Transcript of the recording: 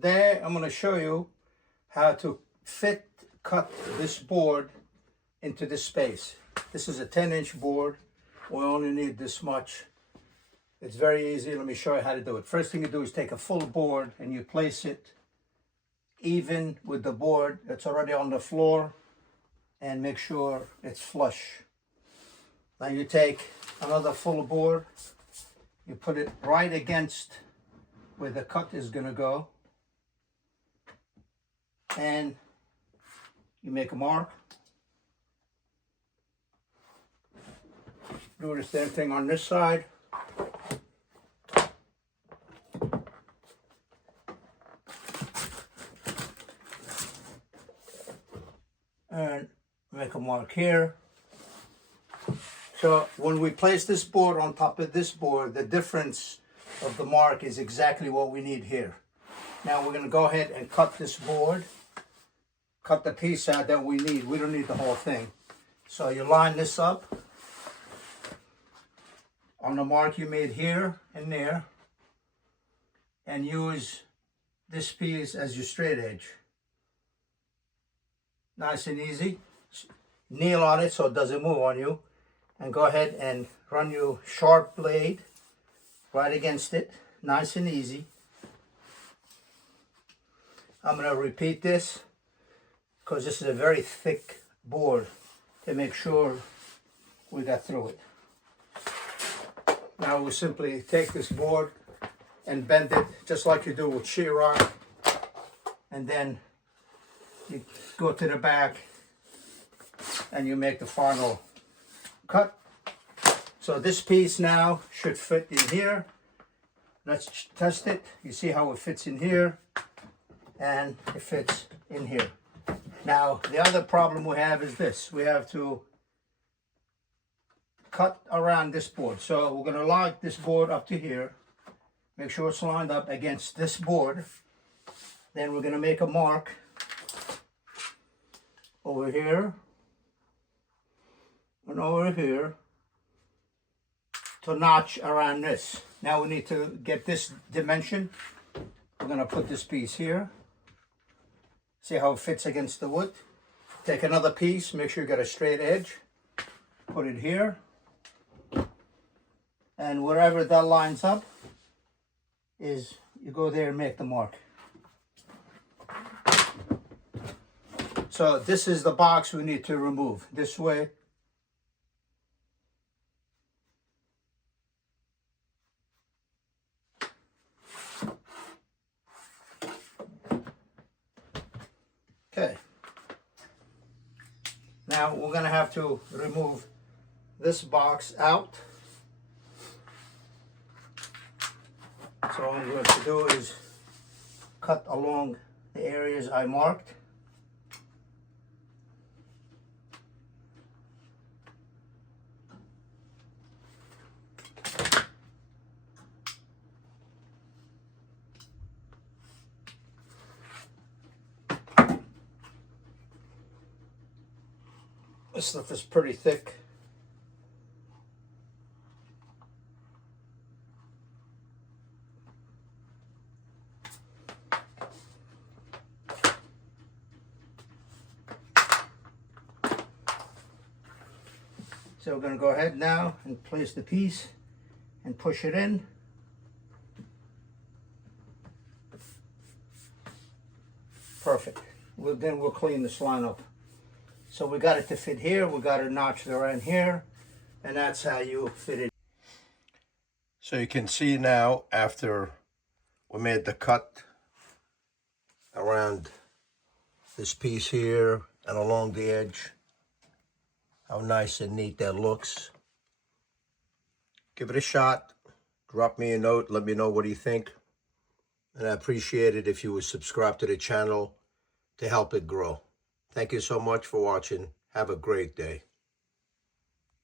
Today I'm going to show you how to cut this board into this space. This is a 10-inch board. We only need this much. It's very easy. Let me show you how to do it. First thing you do is take a full board and you place it even with the board that's already on the floor and make sure it's flush. Now you take another full board, you put it right against where the cut is going to go, and you make a mark. Do the same thing on this side. And make a mark here. So when we place this board on top of this board, the difference of the mark is exactly what we need here. Now we're going to go ahead and cut this board. Cut the piece out that we need. We don't need the whole thing. So you line this up on the mark you made here and there, and use this piece as your straight edge. Nice and easy. Nail on it so it doesn't move on you, and go ahead and run your sharp blade right against it. Nice and easy. I'm going to repeat this because this is a very thick board to make sure we got through it. Now we simply take this board and bend it just like you do with sheetrock, and then you go to the back and you make the final cut. So this piece now should fit in here. Let's test it. You see how it fits in here, and it fits in here. Now the other problem we have is this. We have to cut around this board. So we're going to line this board up to here. Make sure it's lined up against this board. Then we're going to make a mark over here and over here to notch around this. Now we need to get this dimension. We're going to put this piece here. See how it fits against the wood. Take another piece, make sure you got a straight edge. Put it here. And wherever that lines up is, you go there and make the mark. So this is the box we need to remove. This way. Okay. Now we're going to have to remove this box out. So what I'm going to do is cut along the areas I marked. This stuff is pretty thick. So we're going to go ahead now and place the piece and push it in. Perfect. Then we'll clean this line up. So we got it to fit here, we got it notched around here, and that's how you fit it. So you can see now, after we made the cut around this piece here and along the edge, how nice and neat that looks. Give it a shot. Drop me a note. Let me know what you think. And I appreciate it if you would subscribe to the channel to help it grow. Thank you so much for watching. Have a great day.